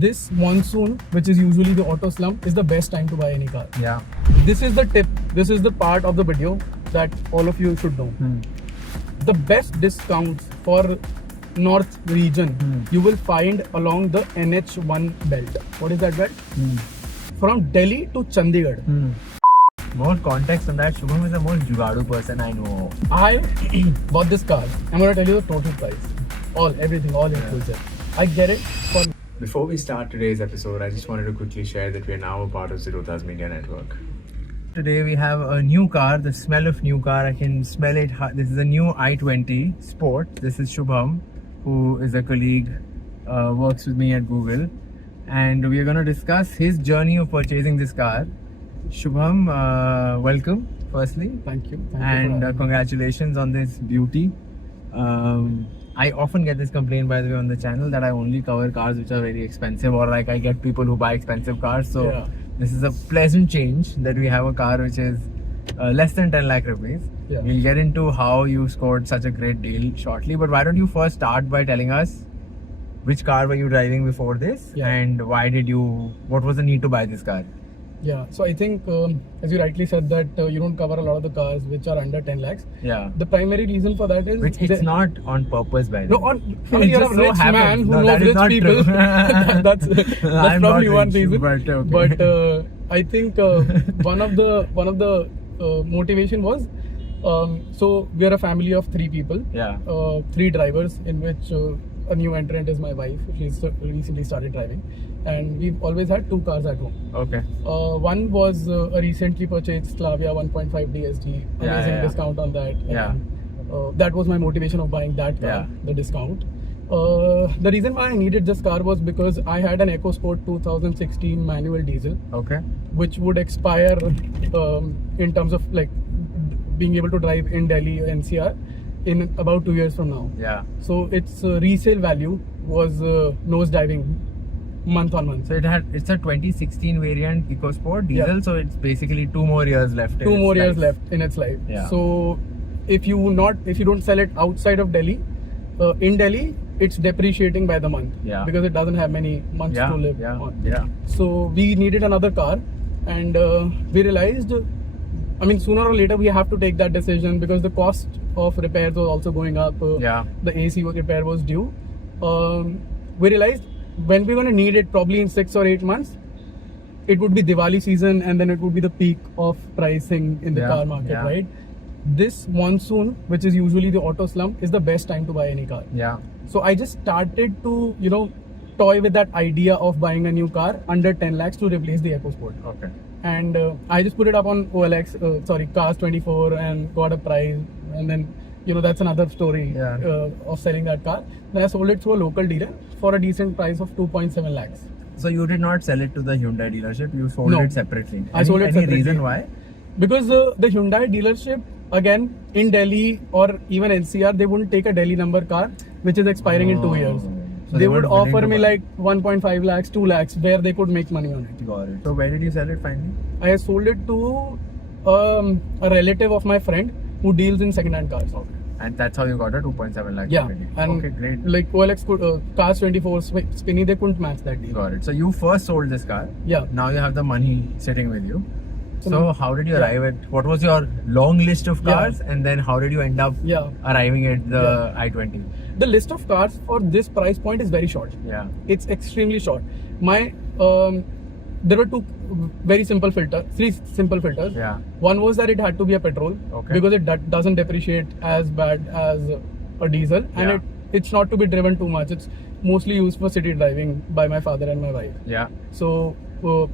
this monsoon, which is usually the auto slump, is the best time to buy any car. Yeah. This is the tip. This is the part of the video that all of you should know. The best discounts for North region you will find along the NH1 belt. What is that belt? From Delhi to Chandigarh. More context on that, Shubham is the most jugadu person I know. I bought this car. I'm going to tell you the total price. Everything, all inclusive. I get it for... Before we start today's episode, I just wanted to quickly share that we are now a part of Zerodha's media network. Today we have a new car, the smell of new car. I can smell it. This is a new i20 Sport. This is Shubham, who is a colleague, works with me at Google. And we are going to discuss his journey of purchasing this car. Shubham, welcome, firstly. Thank you. And congratulations on this beauty. I often get this complaint, by the way, on the channel that I only cover cars which are very expensive, or like I get people who buy expensive cars. So this is a pleasant change that we have a car which is less than 10 lakh rupees. We'll get into how you scored such a great deal shortly. But why don't you first start by telling us which car were you driving before this, and what was the need to buy this car? Yeah, so I think, as you rightly said, that you don't cover a lot of the cars which are under 10 lakhs. Yeah. The primary reason for that is... Which it's not on purpose, by the way. No, you're a rich man who knows rich people. That's probably one reason. But, okay. But I think one of the motivation was, so we are a family of 3 people. Yeah. 3 drivers, in which a new entrant is my wife. She's recently started driving. And we've always had 2 cars at home. Okay. One was a recently purchased Slavia 1.5 DSG. Amazing discount on that. And, that was my motivation of buying that car, the discount. The reason why I needed this car was because I had an EcoSport 2016 manual diesel. Okay. Which would expire in terms of like being able to drive in Delhi NCR in about 2 years from now. Yeah. So its resale value was nosediving month on month. So it's a 2016 variant EcoSport diesel, so it's basically 2 more years left. 2 more years left in its life. Yeah. So if you don't sell it outside of Delhi, in Delhi it's depreciating by the month. Yeah. Because it doesn't have many months to live on. Yeah. So we needed another car, and we realized, I mean, sooner or later we have to take that decision because the cost of repairs was also going up. The AC repair was due. We realized when we're going to need it, probably in 6 or 8 months, it would be Diwali season, and then it would be the peak of pricing in the car market, right? This monsoon, which is usually the auto slump, is the best time to buy any car. Yeah. So I just started to, toy with that idea of buying a new car under 10 lakhs to replace the EcoSport. Okay. And I just put it up on OLX, Cars24, and got a price, and then that's another story of selling that car. Then I sold it to a local dealer for a decent price of 2.7 lakhs. So you did not sell it to the Hyundai dealership, you sold it separately. I sold it separately. Any reason why? Because the Hyundai dealership, again, in Delhi or even NCR, they wouldn't take a Delhi number car which is expiring in 2 years. So they would offer me like 1.5 lakhs, 2 lakhs, where they could make money on it. Got it. So where did you sell it finally? I sold it to a relative of my friend who deals in second-hand cars. Okay. And that's how you got a 2.7 lakh. Yeah. And okay, great. Like OLX, Cars24, Spinny, they couldn't match that deal. Got it. So you first sold this car. Yeah. Now you have the money sitting with you. So how did you arrive at, what was your long list of cars, and then how did you end up arriving at the i20? The list of cars for this price point is very short. Yeah. It's extremely short. There were 3 simple filters. Yeah. One was that it had to be a petrol, because it doesn't depreciate as bad as a diesel, and it's not to be driven too much. It's mostly used for city driving by my father and my wife. Yeah. So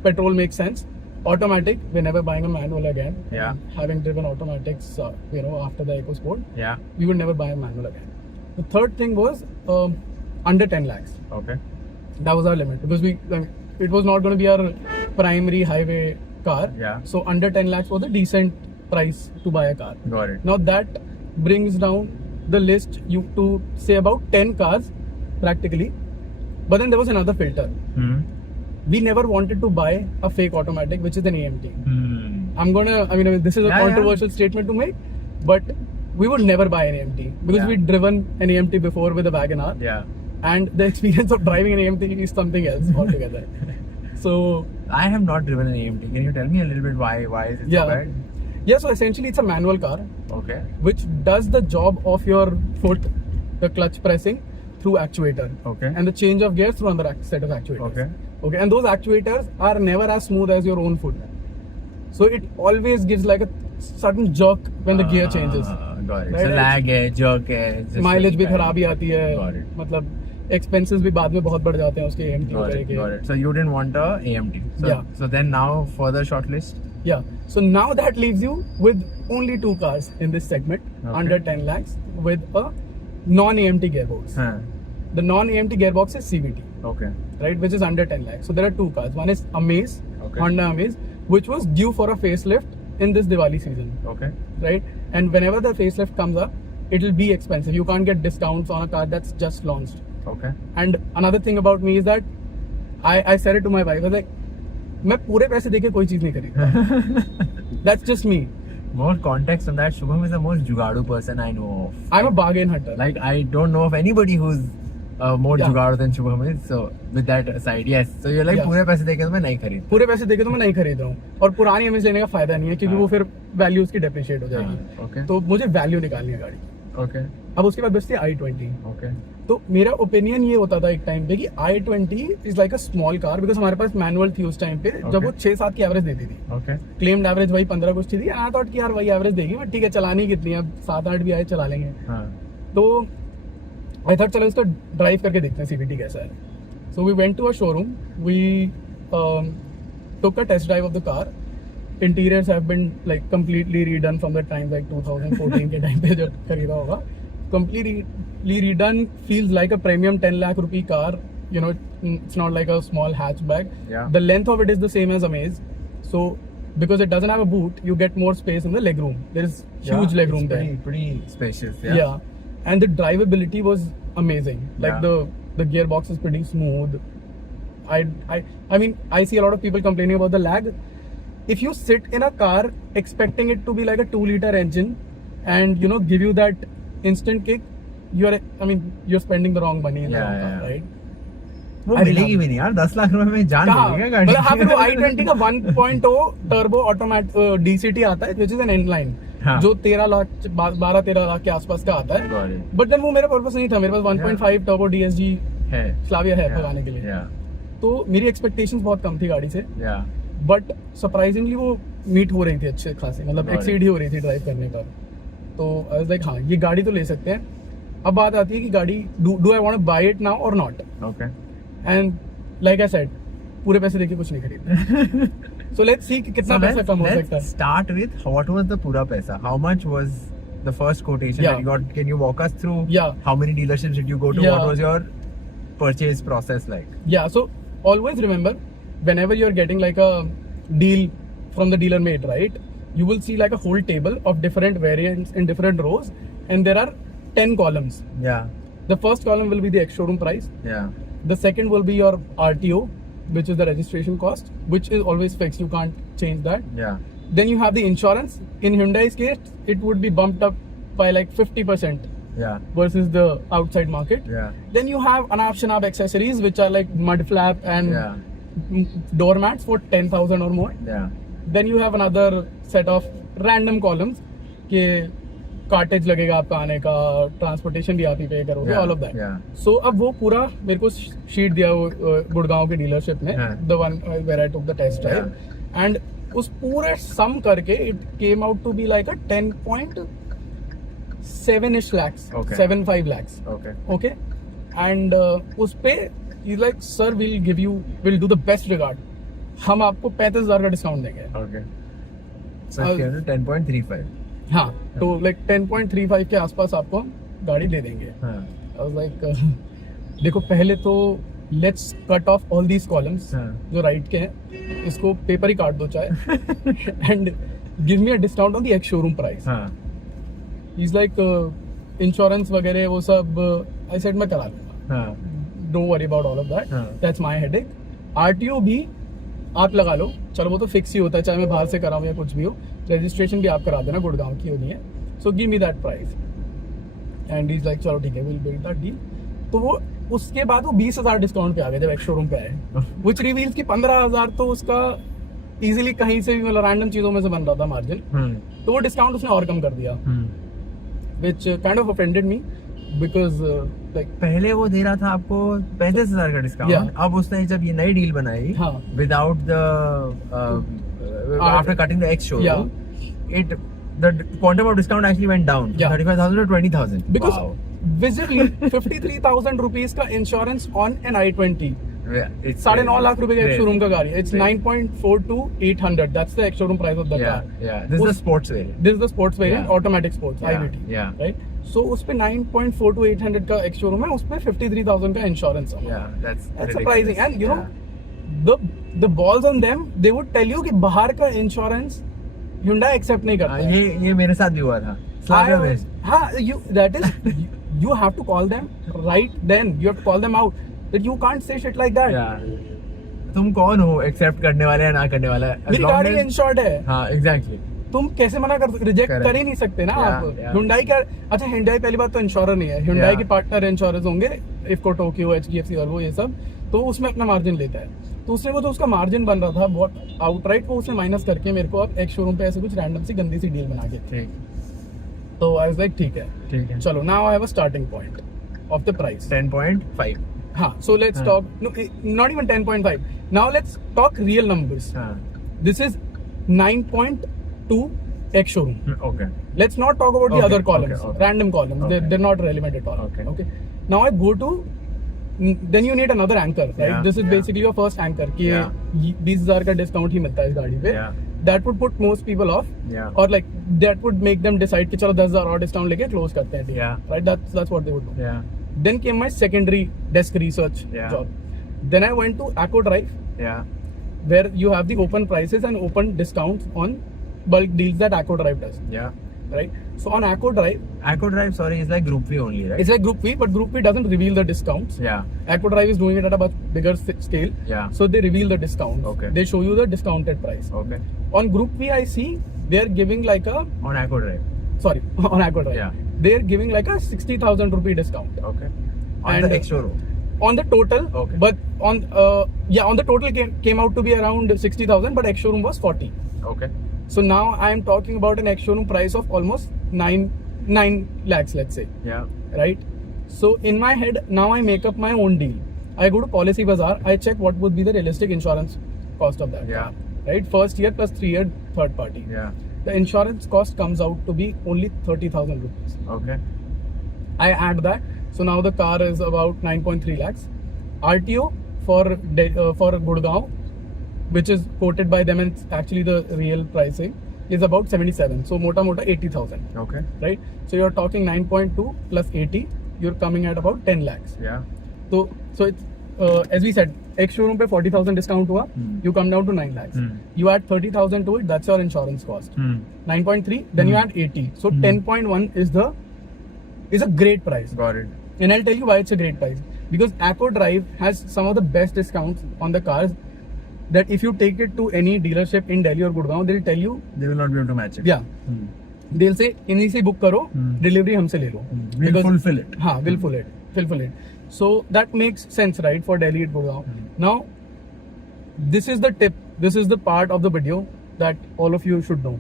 petrol makes sense. Automatic, we're never buying a manual again. Yeah. Having driven automatics, after the EcoSport, we would never buy a manual again. The third thing was under 10 lakhs. Okay. That was our limit, because it was not going to be our primary highway car. Yeah. So under 10 lakhs was a decent price to buy a car. Got it. Now that brings down the list to say about 10 cars practically. But then there was another filter. We never wanted to buy a fake automatic, which is an AMT. This is a controversial statement to make, but we would never buy an AMT because we'd driven an AMT before with a WagonR. Yeah. and the experience of driving an AMT is something else altogether. So I have not driven an AMT. Can you tell me a little bit why is it so bad? Yeah, so essentially it's a manual car Okay. which does the job of your foot, the clutch pressing through actuator, Okay. and the change of gears through another set of actuators. Okay, and those actuators are never as smooth as your own foot, so it always gives like a sudden jerk when the gear changes. Got it. Right, So right. lag है, jerk है. just mileage भी bad. खराबी आती है, Got it. मतलब expenses भी बाद में बहुत बढ़ जाते हैं उसके AMT Got वगैरह it. के. Got it. So you didn't want a AMT. So, Yeah. So then now further shortlist. Yeah. So now that leaves you with only 2 cars in this segment under 10 lakhs with a non-AMT gearbox. Huh. The non-AMT gearbox is CVT, Okay. right, which is under 10 lakhs. So there are 2 cars. One is Amaze, Okay. Honda Amaze, which was due for a facelift in this Diwali season, Okay. right? And whenever the facelift comes up, it'll be expensive. You can't get discounts on a car that's just launched. Okay. And another thing about me is that I said it to my wife. I was like, मैं पूरे पैसे देके कोई चीज नहीं खरीदता. That's just me. More context on that. Shubham is the most jugadu person I know of. I'm a bargain hunter. Like I don't know of anybody who's more Yeah. jugadu than Shubham is. So with that aside, yes. So you're like Yeah. पूरे पैसे देके तो मैं नहीं खरीद. पूरे पैसे देके तो मैं नहीं खरीद रहा हूँ, और पुरानी इमेज लेने का फायदा नहीं है क्योंकि वो फिर वैल्यू उसकी डेप्रिशिएट हो जाएगी. Okay. तो मुझे वैल्यू निकालनी है गाड़ी की. Okay. अब उसके बाद बचती है i20. Okay. तो मेरा ओपिनियन ये होता था एक टाइम पे कि i20 is like a small car, because हमारे पास मैनुअल थी उस टाइम पे जब वो 6-7 की एवरेज देती थी. Okay. क्लेम्ड एवरेज वही 15 कुछ थी. आई थॉट कि यार वही एवरेज देगी, बट ठीक है चलानी कितनी है, अब 7-8 भी आए चला लेंगे. हाँ. तो आई थॉट चलो इसको ड्राइव करके देखते हैं CVT कैसा है. So we went to a showroom, we took a test drive of the car. Interiors have been like completely redone from the time like 2014 के टाइम पे जब खरीदा होगा. Completely redone, feels like a premium 10 lakh rupee car. You know, it's not like a small hatchback. Yeah. The length of it is the same as Amaze. So because it doesn't have a boot, you get more space in the legroom. There is huge legroom it's there. Pretty spacious. Yeah. Yeah. And the drivability was amazing. Like Yeah. the gearbox is pretty smooth. I mean, I see a lot of people complaining about the lag. If you sit in a car expecting it to be like a 2-liter engine and give you that instant kick, you're spending the wrong money in the wrong car, Yeah. right? वो I मिलेगी भी नहीं यार. 10 लाख रुपए में जान कहाँ? मिलेगा गाड़ी. मतलब हाँ, फिर वो i20 का 1.0 टर्बो ऑटोमेटिक DCT आता है, which is an N-line, हाँ. जो 12-13 लाख के आसपास का आता है. Got it. बट देन वो मेरा पर्पस नहीं था. मेरे पास 1.5 टर्बो DSG है. स्लाविया है Yeah. भगाने के लिए. Yeah. तो मेरी एक्सपेक्टेशंस बहुत कम थी गाड़ी से, Yeah. बट सरप्राइजिंगली वो मीट हो रही थी अच्छे खासी, मतलब Got it. एक्सीड ही हो रही थी ड्राइव करने पर. तो आई वाज लाइक हाँ, ये गाड़ी तो ले सकते हैं. अब बात आती है कि गाड़ी do I want to buy it now or not. Okay. And like I said, पूरे पैसे देके कुछ नहीं खरीदना. सो लेट्स सी कितना पैसा कम हो सकता है. Let's start with what was the pura paisa? How much was the first quotation Yeah. that you got? Can you walk us through? Yeah. How many dealerships did you go to? Yeah. What was your purchase process like? Yeah, so always remember, whenever you're getting like a deal from the dealer made, right, you will see like a whole table of different variants in different rows, and there are 10 columns. Yeah. The first column will be the ex-showroom price. Yeah. The second will be your RTO, which is the registration cost, which is always fixed. You can't change that. Yeah. Then you have the insurance. In Hyundai's case, it would be bumped up by like 50% Yeah. versus the outside market. Yeah. Then you have Anap-Shanap accessories, which are like mud flap and Yeah. doormats for 10,000 or more. Yeah. Then you have another set of random columns कि cartridge लगेगा आपका आने का, transportation भी आप ही पे करोगे, Yeah. All of that. Yeah. सो अब वो पूरा मेरे को शीट दिया वो गुड़गांव के डीलरशिप में, हाँ. The one where I took the test drive, and उस पूरे सम करके it came out to be like a 10.7-ish lakhs, Okay. 7.5 lakhs. Okay. Okay, and उस पे he's like, sir, we'll do the best regard. हम आपको 35,000 का discount देंगे. Okay. So it came to 10.35. हाँ, तो लाइक 10.35 के आसपास आपको हम गाड़ी दे देंगे. हाँ. I was like, देखो पहले तो let's cut off all these columns हाँ. जो राइट के हैं, इसको पेपर ही काट दो चाहे, and give me a discount on the ex showroom price. हाँ. इज लाइक इंश्योरेंस वगैरह वो सब आई सेड मैं करा लूंगा, हाँ. Don't worry about all of that, हाँ. That's my headache. आरटीओ भी आप लगा लो, चलो वो तो फिक्स ही होता है, चाहे मैं बाहर से कराऊं या कुछ भी हो. रजिस्ट्रेशन भी आप करा देना, गुड़गांव की होनी है. So give me that price. And is like चलो ठीक है, विल बिल्ड दैट डील. तो वो उसके बाद वो 20,000 डिस्काउंट पे आ गए जब एक्स शोरूम पे आए, विच रिवील्स की 15,000 तो उसका इजीली कहीं से भी मतलब रैंडम चीजों में से बन रहा था मार्जिन, तो वो डिस्काउंट उसने और कम कर दिया, which kind of offended me because like पहले वो दे रहा था आपको 35,000 का डिस्काउंट, अब उसने जब ये नई डील बनाई without the after cutting the ex showroom, it the quantum of discount actually went down from 35,000 to 20,000 because visibly 53,000 rupees का insurance on an i20, 9.5 lakh रुपए का एक शोरूम का गाड़ी, it's 9.42,800, that's the ex showroom price of the car. This is the sports variant. This is the sports variant, automatic sports, IVT, right? So उस पे 9.42,800 का ex showroom है, उस पे 53,000 का insurance है. That's surprising. And you know the balls on them, they would tell you कि बाहर का insurance Hyundai accept नहीं करता. ये मेरे साथ भी हुआ था. That is, you have to call them right then. You have to call them out that you can't say shit like that. तुम कौन हो एक्सेप्ट करने वाले या ना करने वाला? मेरी गाड़ी इंश्योर्ड है. हाँ, एग्जैक्टली. तुम कैसे मना कर, रिजेक्ट कर ही नहीं सकते ना आप. Hyundai का, अच्छा Hyundai पहली बात तो इंश्योरर नहीं है. Hyundai के पार्टनर इंश्योरर्स होंगे, इफको, टोक्यो, HDFC और वो ये सब, तो उसमें अपना मार्जिन लेता है. तो उसने वो जो उसका मार्जिन बन रहा था बहुत आउटराइट, वो उसने माइनस करके मेरे को अब एक शोरूम पे ऐसे कुछ रैंडम सी गंदी सी डील बना के, तो आई वाज लाइक ठीक है चलो, now I have a starting point of the price 10.5. हाँ, so let's talk, not even 10.5, now let's talk real numbers. This is 9.2 ex showroom. Okay. Let's not talk about the other columns, random columns. They're not relevant at all. Okay. Now I go to, then you need another anchor, right? This is basically your first anchor कि 20,000 का discount ही मिलता है इस गाड़ी पे. That would put most people off, or like that would make them decide कि चलो 10,000 और डिस्काउंट लेके क्लोज करते हैं. Right? That's what they would do. Then came my secondary desk research job. Then I went to Acco Drive, where you have the open prices and open discounts on bulk deals that Acco Drive does. Right? So on Acco Drive, sorry, is like Group V only, right? It's like Group V, but Group V doesn't reveal the discounts. Acco Drive is doing it at a much bigger scale. So they reveal the discounts. They show you the discounted price. On Group V, I see they're giving like a... On Acco Drive. Sorry, on Acco Drive. They're giving like a 60,000 rupee discount. On the ex showroom. On the total, but on the total came out to be around 60,000, but ex showroom was 40. So now I am talking about an ex showroom price of almost 9 lakhs, let's say. Right? So in my head, now I make up my own deal. I go to Policy Bazaar, I check what would be the realistic insurance cost of that. Right? First year plus 3 year third party. The insurance cost comes out to be only 30,000 rupees. I add that. So now the car is about 9.3 lakhs. RTO for Gurgaon, which is quoted by them and actually the real pricing, is about 77. So mota 80,000. Right? So you're talking 9.2 plus 80, you're coming at about 10 lakhs. So it's as we said, ex showroom pe 40,000 discount hua, you come down to 9 lakhs. You add 30,000 to it, that's your insurance cost. 9.3, then you add 80. So 10.1 is a great price. Got it. And I'll tell you why it's a great price. Because Acco Drive has some of the best discounts on the cars that if you take it to any dealership in Delhi or Gurgaon, they'll tell you they will not be able to match it. They'll say इन्हीं से book करो, delivery हमसे ले लो. We'll fulfill it. हाँ, we'll fulfill it. So that makes sense, right, for Delhi and Gurgaon. Now, this is the tip. This is the part of the video that all of you should know.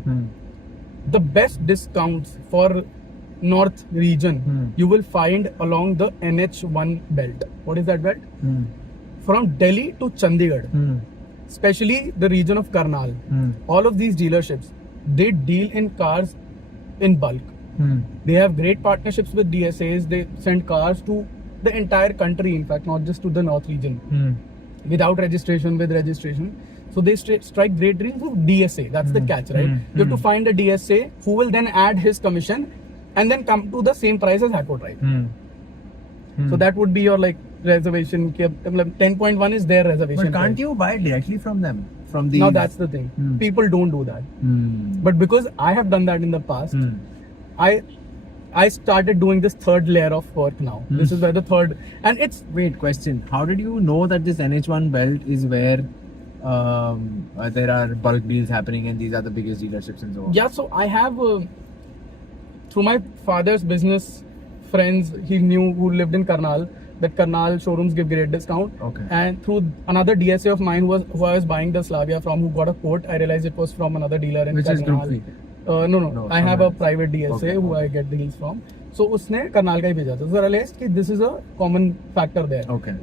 The best discounts for North region you will find along the NH1 belt. What is that belt? From Delhi to Chandigarh, especially the region of Karnal. All of these dealerships, they deal in cars in bulk. They have great partnerships with DSAs. They send cars to the entire country, in fact, not just to the North region, without registration, with registration. So they strike great deals with DSA. That's the catch, right? You have to find a DSA who will then add his commission and then come to the same price as Acco Drive. So that would be your like reservation. 10.1 is their reservation. But can't you buy directly from them? From these? Now that's the thing. People don't do that. But because I have done that in the past, I started doing this third layer of work now. This is where the third, and it's... Wait, question. How did you know that this NH1 belt is where there are bulk deals happening and these are the biggest dealerships and so on? Yeah, so I have, through my father's business friends, he knew, who lived in Karnal, that Karnal showrooms give great discount. Okay. And through another DSA of mine who I was buying the Slavia from, who got a quote, I realized it was from another dealer in Which is Karnal. Group No. I have a someone else. private DSA Okay. who I get deals from. So उसने करनाल का ही भेजा था. So I realized कि this is a common factor there. Okay.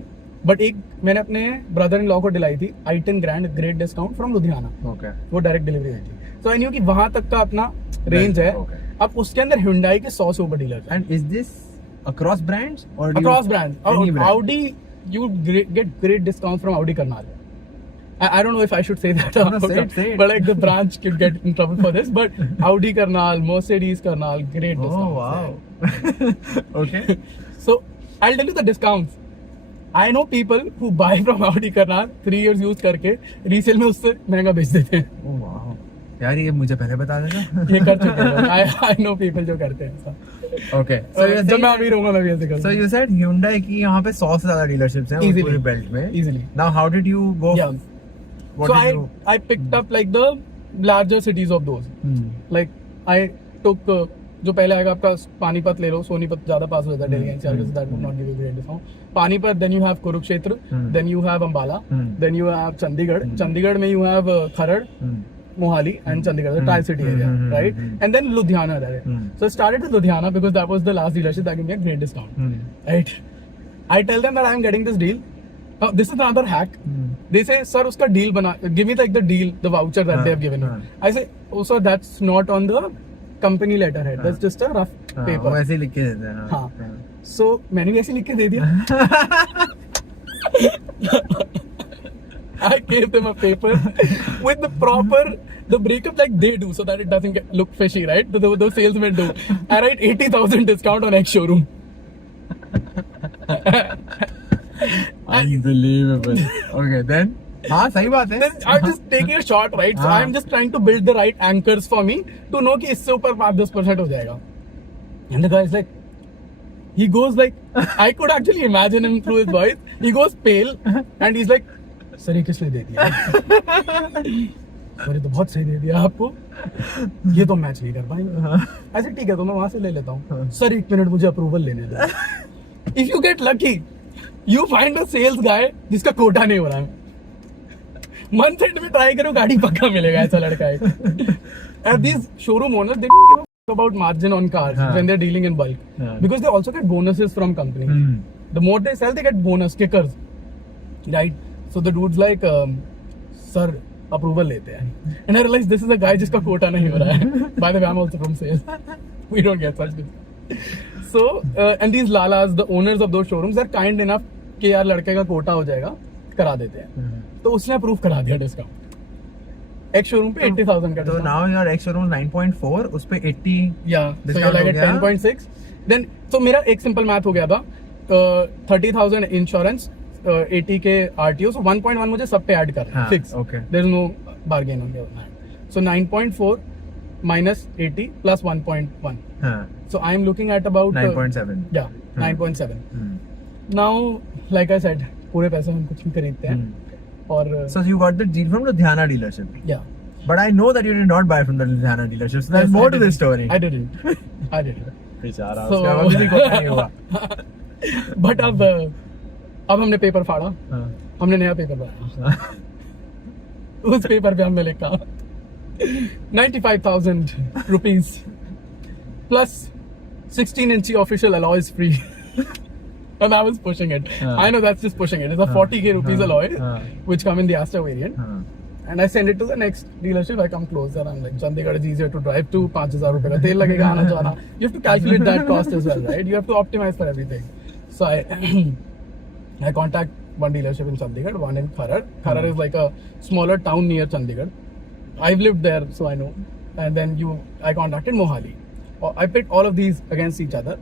But एक मैंने अपने brother in law को दिलाई थी i10 grand great discount from Ludhiana. Okay. वो डायरेक्ट डिलीवरी हुई थी. सो आई न्यू कि वहां तक का अपना रेंज है. Okay. अब उसके अंदर Hyundai के 100 से ऊपर डीलर है. And is this across brands or do Across you, brands. any brand? Audi, you get great discounts from Audi Karnal. I don't know if I should say that. No, say it. But like the branch could get in trouble for this. But Audi Karnal, Mercedes Karnal, great discounts. Oh wow. Okay. So I'll tell you the discounts. I know people who buy from Audi Karnal 3 years use करके resale में उससे महंगा बेच देते हैं. Oh wow. यार ये मुझे पहले बता देना. ये कर चुके हैं. I know people जो करते हैं ऐसा. Okay. So you're जब saying मैं अमीर होऊंगा मैं भी ऐसे करूंगा. So you said Hyundai की यहाँ पे 100 से ज्यादा डीलरशिप्स हैं Easily. पूरे बेल्ट में. Easily. Now how did you go? Yeah. What So did you? I picked up like the larger cities of those. Like I took जो पहले आएगा आपका पानीपत ले लो. सोनीपत ज्यादा पास हो जाता है Delhi NCR so that would not give you great discount. Panipat, then you have Kurukshetra, then you have Ambala, then you have Chandigarh. Chandigarh में you have Kharad, Mohali and Chandigarh, the tri-city area, right? And then Ludhiana there. So I started with Ludhiana because that was the last dealership that gave me a great discount, right? I tell them that I am getting this deal. This is another hack. They say, sir, uska deal bana, give me like the deal, the voucher that they have given you. I say, oh sir, that's not on the company letterhead. That's just a rough वो paper. ऐसे ही लिख के देते हैं. हाँ. So मैंने भी ऐसे लिख के दे दिया. I gave them a paper with the proper the breakup like they do so that it doesn't look fishy, right? The salesmen do. I write 80,000 discount on X showroom. Unbelievable. Okay, then. हाँ सही बात है. Then I'm just taking a shot, right? So I'm just trying to build the right anchors for me to know कि इससे ऊपर 5-10% हो जाएगा. And the guy is like, he goes like, I could actually imagine him through his voice. He goes pale and he's like, sir ये किस लिए दे दिया? Sir ये तो बहुत सही दे दिया आपको. ये तो मैच नहीं कर पाएंगे. ऐसे ठीक है तो मैं वहां से ले लेता हूँ. सर 1 मिनट मुझे अप्रूवल लेने दो. If you get lucky, you find a sales guy जिसका कोटा नहीं हो रहा है. मंथ एंड में ट्राई करो गाड़ी पक्का मिलेगा ऐसा लड़का है. And these showroom owners they don't give a f- about margin on cars when they're dealing in bulk because they also get bonuses from company. The more they sell they get bonus kickers, right? So the dude's like sir approval लेते हैं. And I realized this is a guy जिसका कोटा नहीं हो रहा है. By the way, I'm also from sales. We don't get such things. So and these lalas, the owners of those showrooms, they're kind enough कि यार लड़के का कोटा हो जाएगा करा देते हैं. तो उसने अप्रूव करा दिया डिस्काउंट. एक शोरूम पे 80,000 का. तो now your X showroom 9.4 उस पे 80. Yeah, so discount you're like हो at गया. 10.6. Then so मेरा एक सिंपल मैथ हो गया था. 30,000 इंश्योरेंस, 80 के RTO, so 1.1 मुझे सब पे ऐड कर हाँ, fix. okay. There is no bargain on that. So 9.4 minus 80 plus 1.1. हाँ. So I am looking at about 9.7. Yeah, 9.7. Now, like I said, पूरे पैसे हम कुछ भी खरीदते हैं. और So you got the deal from Ludhiana dealership. yeah. But I know that you did not buy from the Ludhiana dealership. So there's Yes, more I to didn't. this story. I didn't. I didn't. बेचारा So- उसका अभी भी कोई नहीं हुआ. But अब हमने paper फाड़ा. हाँ. हमने नया पेपर बनाया. उस पेपर पे हमने लिखा 95,000 rupees plus 16-inch official alloys free. And I was pushing it. I know that's just pushing it. It's a 40k rupees alloy, which come in the Astra variant. हाँ. And I send it to the next dealership. I come closer. I'm like, Chandigarh is easier to drive to. 5,000 रुपए का तेल लगेगा आना जाना. You have to calculate that cost as well, right? You have to optimize for everything. So I contact one dealership in Chandigarh, one in Kharad. Kharad is like a smaller town near Chandigarh. I've lived there, so I know. And then I contacted Mohali. I picked all of these against each other.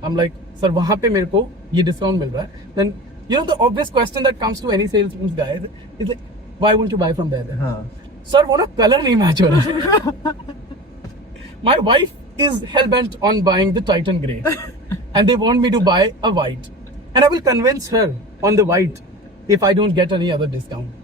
I'm like, sir, वहाँ पे मेरे को ये discount मिल रहा है. Then you know the obvious question that comes to any salesman's guy is like, why won't you buy from there? Then? हाँ. Sir, वो ना कलर नहीं मैच हो रहा. My wife is hell bent on buying the Titan Grey, and they want me to buy a white, and I will convince her on the white if I don't get any other discount.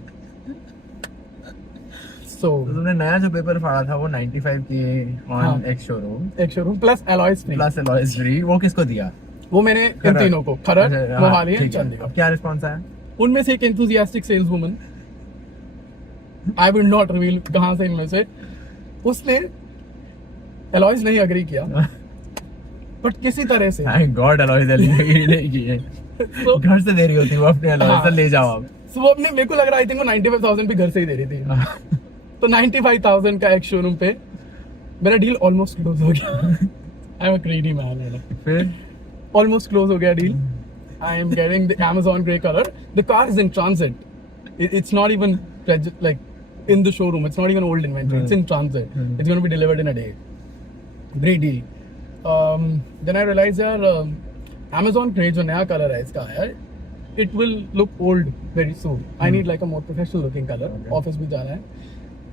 So तो तुमने नया जो paper फाड़ा था वो 95 के हाँ. on X showroom एक showroom plus alloys free. plus alloys free वो किसको दिया? वो मैंने इन खरड़। तीनों को खरड़, अच्छा, हाँ, मोहाली एंड ठीक है। चंडीगढ़। अब क्या रिस्पॉन्स आया? उनमें से एक enthusiastic sales woman, I will not reveal कहां से इनमें से, उसने एलॉयज नहीं अग्री किया बट किसी तरह से थैंक गॉड अलॉय नहीं की है। तो घर से दे रही होती वो अपने अलॉय हाँ। से ले जाओ आप। so वो अपने, मेरे को लग रहा है आई थिंक वो 95,000 भी घर से ही दे रही थी। तो 95,000 का एक शोरूम पे मेरा डील ऑलमोस्ट क्लोज हो गया। I am a greedy man. फिर Almost close हो गया deal. I am getting the Amazon grey color. The car is in transit. It's not even like in the showroom. It's not even old inventory. It's in transit. It's going to be delivered in a day. Great deal. Then I realized यार Amazon grey जो नया color है इसका है, it will look old very soon. I need like a more professional looking color. Office भी जाना है.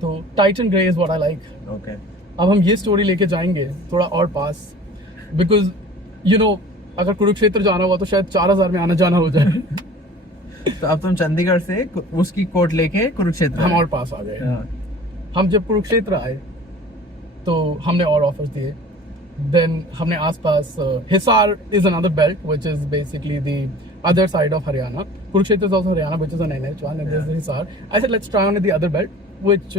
तो Titan grey is what I like. Okay अब हम ये स्टोरी लेके जाएंगे थोड़ा और पास, बिकॉज यू नो अगर कुरुक्षेत्र जाना हुआ तो शायद 4,000 में आना जाना हो जाए। तो अब तुम चंडीगढ़ से उसकी कोट लेके कुरुक्षेत्र हम आए। और पास आ गए। हाँ, हम जब कुरुक्षेत्र आए तो हमने और ऑफर्स दिए। देन हमने आसपास Hisar is another belt which is basically the other side of Haryana. Kurukshetra is also Haryana, which is on NH1, and there's Hisar. I said, let's try on the other belt, which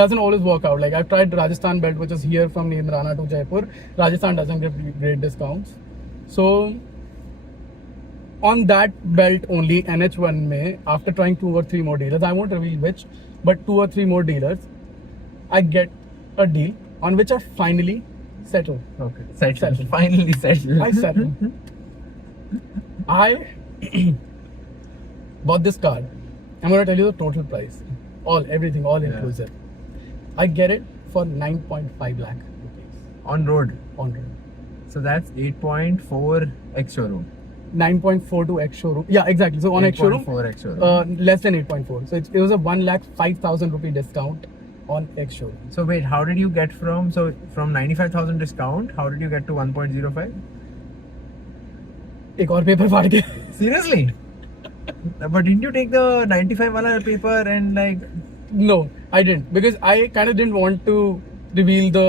doesn't always work out. Like I've tried Rajasthan belt, which is here from Neemrana to Jaipur. Rajasthan doesn't give great discounts. So on that belt only, NH1 में, after trying 2 or 3 more dealers, I won't reveal which, but 2 or 3 more dealers, I get a deal on which I finally settle. okay. Settle. Settle. Finally settle. I settle. I bought this car. I'm going to tell you the total price. Everything, all Yeah. inclusive. I get it for 9.5 lakh rupees On road. on road. So that's 8.4 X showroom. 9.4 to X showroom. Yeah, exactly. So on X showroom, 8.4 X showroom. less than 8.4. So it was a 1,05,000 rupee discount on X showroom. So wait, how did you get from 95,000 discount? How did you get to 1.05? एक और paper फाड़ के Seriously? But didn't you take the 95 wala paper and like? No, I didn't, because I kind of didn't want to reveal the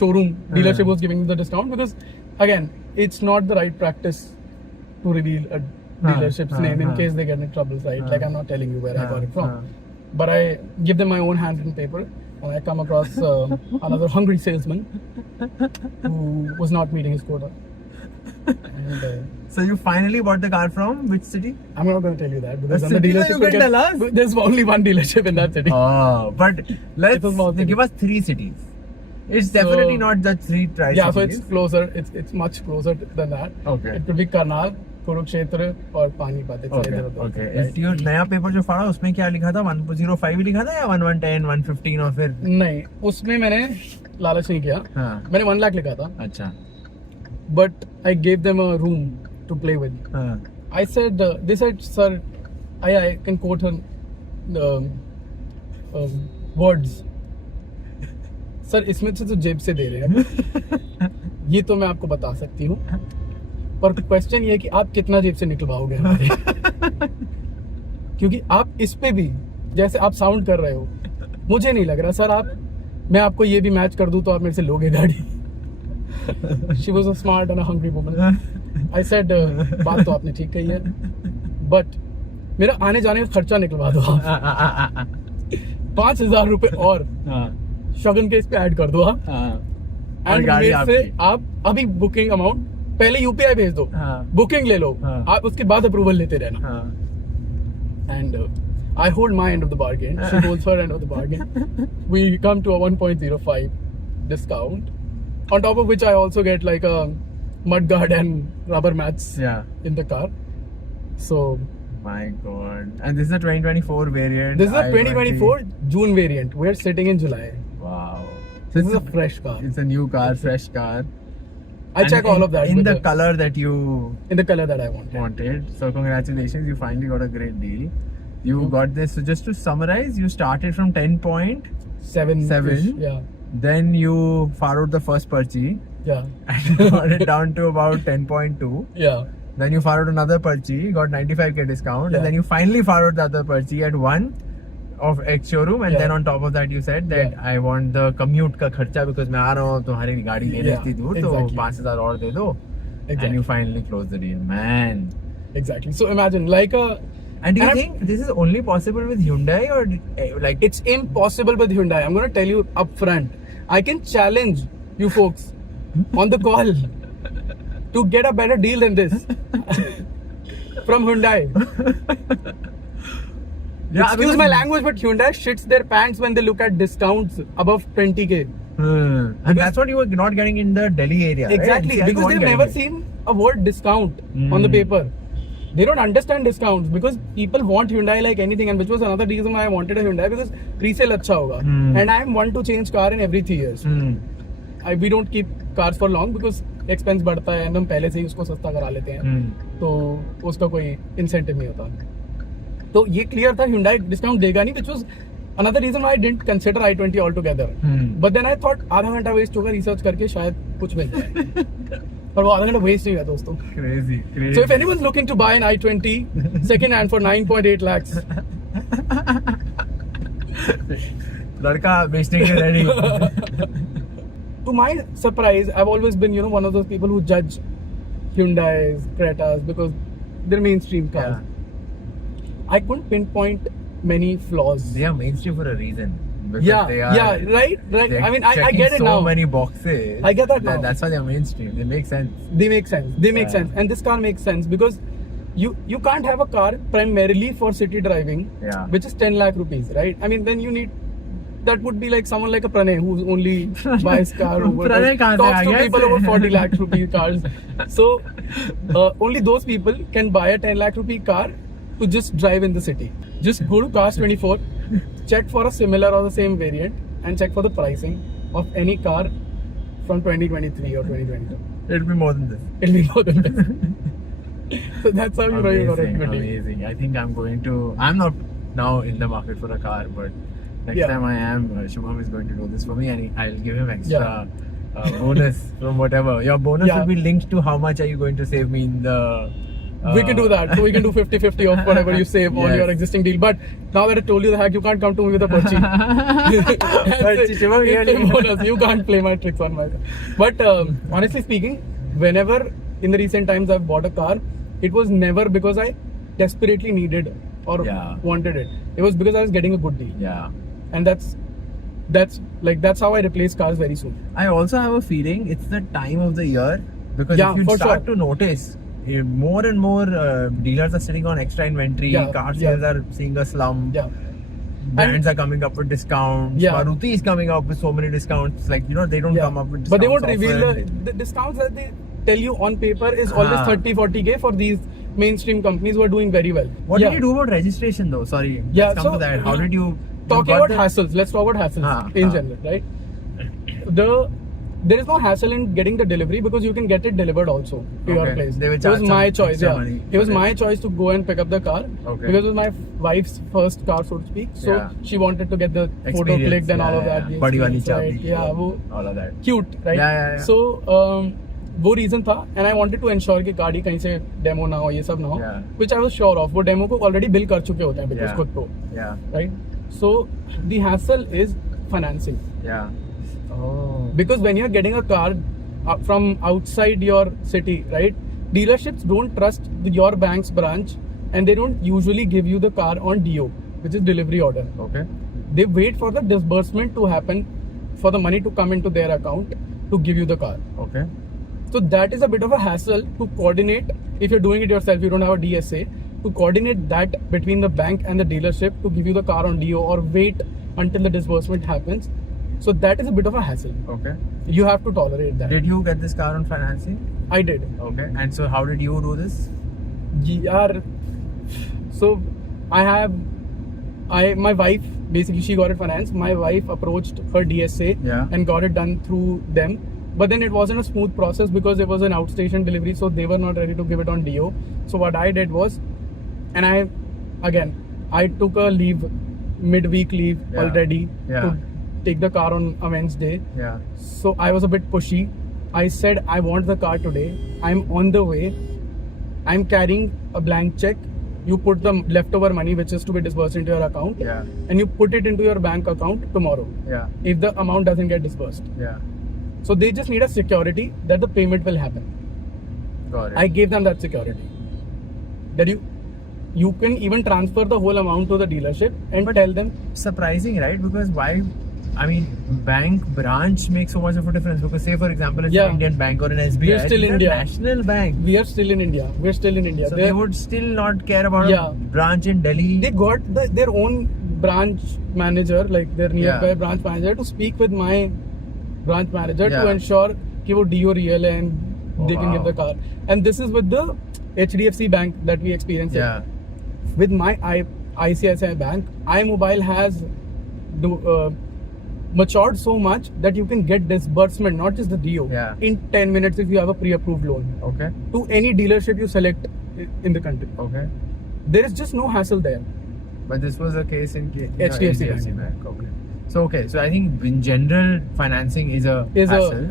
showroom dealership was giving me the discount, because again, it's not the right practice to reveal a dealership's name in case they get in trouble, right? Like I'm not telling you where I got it from, but I give them my own handwritten paper, and I come across another hungry salesman who was not meeting his quota. And, So you finally bought the car from which city? I'm not going to tell you that, because The then the city dealership you will can tell us. there's only one dealership in that city. Oh, but It was more give us 3 cities. It's definitely So- not the 3 tri Yeah, so cities. it's closer. It's much closer than that. Okay. It could be Karnal, Kurukshetra, और Panipat. It's Okay, either of those, okay. right? Is your नया paper जो फाड़ा उसमें क्या लिखा था? 105 लिखा था या 1110, 115 और फिर? नहीं, उसमें मैंने लालच नहीं किया. हाँ. मैंने 1 लाख लिखा था. अच्छा. But I gave them a room to play with. हाँ. I said, they said, sir, I can quote her words. Sir इसमें से तो जेब से दे रहे हैं. ये तो मैं आपको बता सकती हूँ. पर क्वेश्चन ये है कि आप कितना जेब से निकलवाओगे हमारे. क्योंकि आप इस पे भी जैसे आप साउंड कर रहे हो, मुझे नहीं लग रहा सर मैं आपको ये भी मैच कर दूं तो आप मेरे से लोगे गाड़ी. She was a smart and a hungry woman. I said, बात तो आपने ठीक कही है, बट मेरा आने जाने का खर्चा निकलवा दो आप. 5,000 रुपए और शगन के इस पे ऐड कर दो आप. और एंड गाड़ी मेरे से आपकी. आप अभी बुकिंग अमाउंट पहले यूपीआई भेज दो, बुकिंग ले लो, हाँ. आप उसके बाद अप्रूवल लेते रहना. And I hold my end of the bargain. She holds her end of the bargain. We come to a 1.05 discount. On top of which I also get like a mudguard and rubber mats Yeah. in the car. So My God. And this is a 2024 variant. this is a I 2024 June variant. We're sitting in July. Wow. This is a fresh car. It's a new car, fresh car. I And check all of that in with the the- color that you in the color that I want. wanted. So congratulations, you finally got a great deal. You Mhm. got this. So just to summarize, you started from 10 point, Seven. Seven? Yeah. then you followed the first purchase Yeah. and got it down to about 10.2. Yeah. Then you followed another purchase, got 95k discount, Yeah. and then you finally followed the other purchase at 1 of X showroom, and Yeah. then on top of that you said that Yeah. I want the commute का खर्चा because मैं आ रहा हूँ तुम्हारी गाड़ी लेने Yeah, इतनी दूर तो exactly. 5,000 और दे दो. Exactly. and you finally close the deal, man. Exactly. So imagine like a. And do you And think this is only possible with Hyundai, or like It's impossible with Hyundai. I'm going to tell you upfront. I can challenge you folks on the call to get a better deal than this from Hyundai. Excuse because- my language, but Hyundai shits their pants when they look at discounts above 20k. And that's what you were not getting in the Delhi area. right? Exactly, NCR, you because weren't they've getting never it. seen a word discount on the paper. They don't understand discounts because people want Hyundai like anything, and which was another reason why I wanted a Hyundai, because resale अच्छा होगा. And I'm one to change car in every 3 years. We don't keep cars for long because expense बढ़ता है and हम पहले से ही उसको सस्ता करा लेते हैं, तो उसका कोई incentive नहीं होता. तो ये clear था Hyundai discount देगा नहीं, which was another reason why I didn't consider i20 altogether. But then I thought आधा घंटा वेस्ट होगा रिसर्च करके, शायद कुछ मिल जाए. पर वो आधा घंटा वेस्ट ही हुआ दोस्तों. Crazy. So if anyone's looking to buy an i20 second hand for 9.8 lakhs, लड़का बेचने के लिए ready. to my surprise, I've always been, one of those people who judge Hyundais, Cretas because they're mainstream cars. I couldn't pinpoint many flaws. They are mainstream for a reason. Because Yeah, they are, yeah, right. they're I mean, I checking get it so now. many boxes. I get that now. That's why they're mainstream. They make sense. They make sense. They make Yeah. sense, and this car makes sense because you can't have a car primarily for city driving, Yeah. which is 10 lakh rupees, right? I mean, then you need. That would be like someone like a Pranay who's only buys car over Pranay kahan se talks aa to gaya people aise? over 40 lakh rupee cars. So only those people can buy a 10 lakh rupee car to just drive in the city. Just go to Cars 24, check for a similar or the same variant, and check for the pricing of any car from 2023 or 2022. It'll be more than this. It'll be more than this. So that's how you drive your Amazing, equity. amazing. I think I'm not now in the market for a car, but next Yeah. time I am, Shubham is going to do this for me, and I'll give him extra bonus from whatever. Your bonus Yeah. will be linked to how much are you going to save me in the. We can do that. So we can do 50-50 of whatever you save on Yes. your existing deal. But now that I told you the hack, you can't come to me with a purchase. Shubham, really? You can't play my tricks on myself. But honestly speaking, whenever in the recent times I've bought a car, it was never because I desperately needed or Yeah. wanted it. It was because I was getting a good deal. Yeah. And that's how I replace cars very soon. I also have a feeling it's the time of the year, because Yeah, if you for start sure. to notice, more and more dealers are sitting on extra inventory. Yeah, Car yeah. sales are seeing a slump. Yeah. Brands are coming up with discounts. Yeah. Maruti is coming up with so many discounts. Like, they don't come up with discounts. But they won't reveal often. the discounts that they tell you on paper is always 30-40k for these mainstream companies who are doing very well. What did you do about registration though? Sorry. Yeah, Let's come so, to that. How did you. Talking got about hassles, let's talk about hassles in general, right? There is no hassle in getting the delivery because you can get it delivered also to your Okay. place. They will It charge was my some choice, extra yeah. money It was for my it. choice to go and pick up the car Okay. because it was my wife's first car, so to speak. So Yeah. she wanted to get the photo Experience, clicked and all of that. the Badi wali experience, chabi. right? Yeah, वो all of that. cute, right? Yeah. So वो reason था and I wanted to ensure कि गाड़ी कहीं से demo ना हो, ये सब ना हो, which I was sure of. वो डेमो को ऑलरेडी बिल कर चुके होते हैं बिकॉज़ खुद को, Yeah. Right? So the hassle is financing, Yeah. Oh. because when you're getting a car from outside your city, right, dealerships don't trust your bank's branch and they don't usually give you the car on DO, which is delivery order. Okay. They wait for the disbursement to happen, for the money to come into their account to give you the car. Okay. So that is a bit of a hassle to coordinate. If you're doing it yourself, you don't have a DSA, to coordinate that between the bank and the dealership to give you the car on DO or wait until the disbursement happens. So that is a bit of a hassle. Okay. You have to tolerate that. Did you get this car on financing? I did. Okay. And so how did you do this? Yeah. So my wife, basically she got it financed. My wife approached her DSA and got it done through them. But then it wasn't a smooth process because it was an outstation delivery, so they were not ready to give it on DO. So what I did was, and I took a leave, midweek leave already to take the car on a Wednesday. Yeah. So I was a bit pushy. I said, I want the car today. I'm on the way. I'm carrying a blank check. You put the leftover money, which is to be disbursed into your account, and you put it into your bank account tomorrow. Yeah. If the amount doesn't get disbursed. Yeah. So they just need a security that the payment will happen. Got it. I gave them that security. That you can even transfer the whole amount to the dealership and tell them. Surprising, right? Because why? I mean, bank branch makes so much of a difference. Because say, for example, it's an Indian bank or an SBI, We're still it's a India. national bank. We are still in India. So they would still not care about a branch in Delhi. They got their own branch manager, like their nearby branch manager, to speak with my branch manager to ensure कि वो DO real है and they can give the car. And this is with the HDFC Bank that we experienced. Yeah. With my ICICI Bank, iMobile has matured so much that you can get disbursement, not just the DO, in 10 minutes if you have a pre-approved loan. Okay. To any dealership you select in the country. Okay. There is just no hassle there. But this was a case in HDFC Bank. Okay. So I think in general, financing is a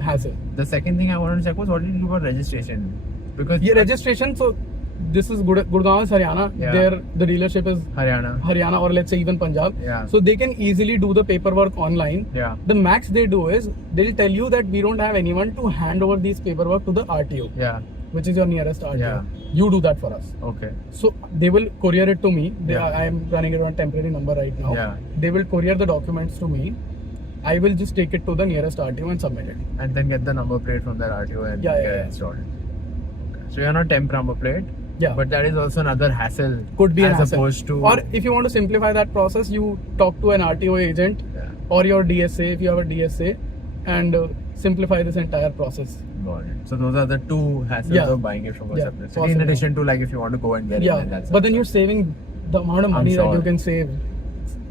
hassle. The second thing I wanted to check was what did you do about registration? Because registration, so this is Gurgaon is Haryana. There the dealership is Haryana or let's say even Punjab. So they can easily do the paperwork online. The max they do is they'll tell you that we don't have anyone to hand over these paperwork to the RTO. Which is your nearest RTO. You do that for us. Okay. So they will courier it to me. I am running it on a temporary number right now. They will courier the documents to me. I will just take it to the nearest RTO and submit it. And then get the number plate from that RTO and get it installed. Okay. So you're not temp number plate. But that is also another hassle. Could be as an opposed to. Or if you want to simplify that process, you talk to an RTO agent or your DSA if you have a DSA and simplify this entire process. Got it. So those are the two hassles of buying it from a separate city. In addition to like if you want to go and get it. Then but then you're saving the amount of money that you can save.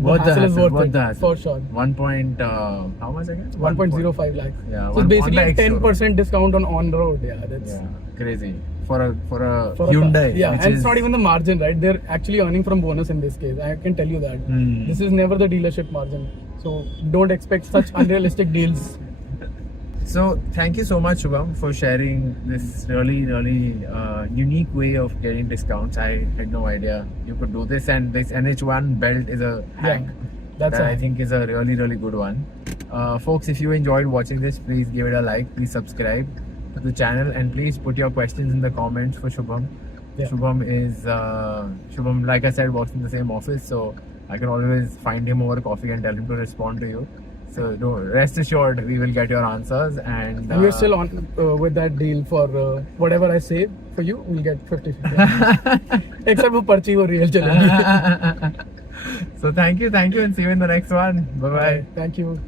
Worth the hassle. For sure. How much again? 1.05 lakh. Yeah. So basically a 10% discount on road. That's crazy. For a Hyundai. And it's not even the margin, right? They're actually earning from bonus in this case. I can tell you that. This is never the dealership margin. So don't expect such unrealistic deals. So thank you so much, Shubham, for sharing this really unique way of getting discounts. I had no idea you could do this, and this NH1 belt is a hack that I think is a really good one. Folks, if you enjoyed watching this, please give it a like, please subscribe to the channel, and please put your questions in the comments for Shubham. Shubham, like I said, works in the same office, so I can always find him over coffee and tell him to respond to you. So rest assured, we will get your answers, and we're still on with that deal for whatever I save for you, we'll get 50-50. Except for parchi or real chalenge. So thank you, and see you in the next one. Bye bye. Thank you.